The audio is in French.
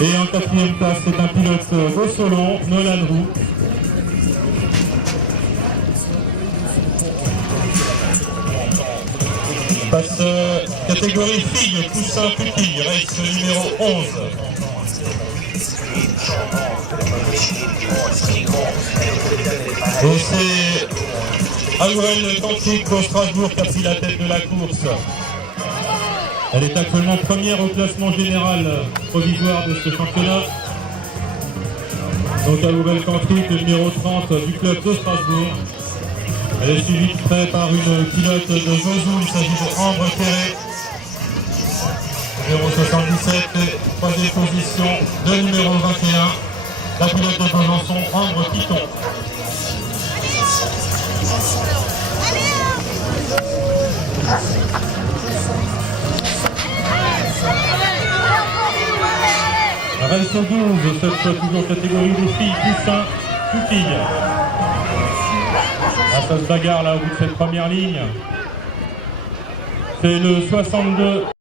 Et en quatrième place, c'est un pilote Gosselon, Nolan Roux. Passe catégorie filles, poussin pupille, race numéro 11. Donc c'est Aurel Cantric au Strasbourg qui a pris la tête de la course. Elle est actuellement première au classement général provisoire de ce championnat. Donc Aurel Cantric, le numéro 30 du club de Strasbourg. Elle est suivie de près par une pilote de Josou, il s'agit de Ambre Terré. Numéro 77, troisième position de numéro 21, la pilote de Besançon, Ambre Piton. Race 12, cette fois toujours catégorie des filles, poussin, pupille. Ah, ça se bagarre là au bout de cette première ligne. C'est le 62.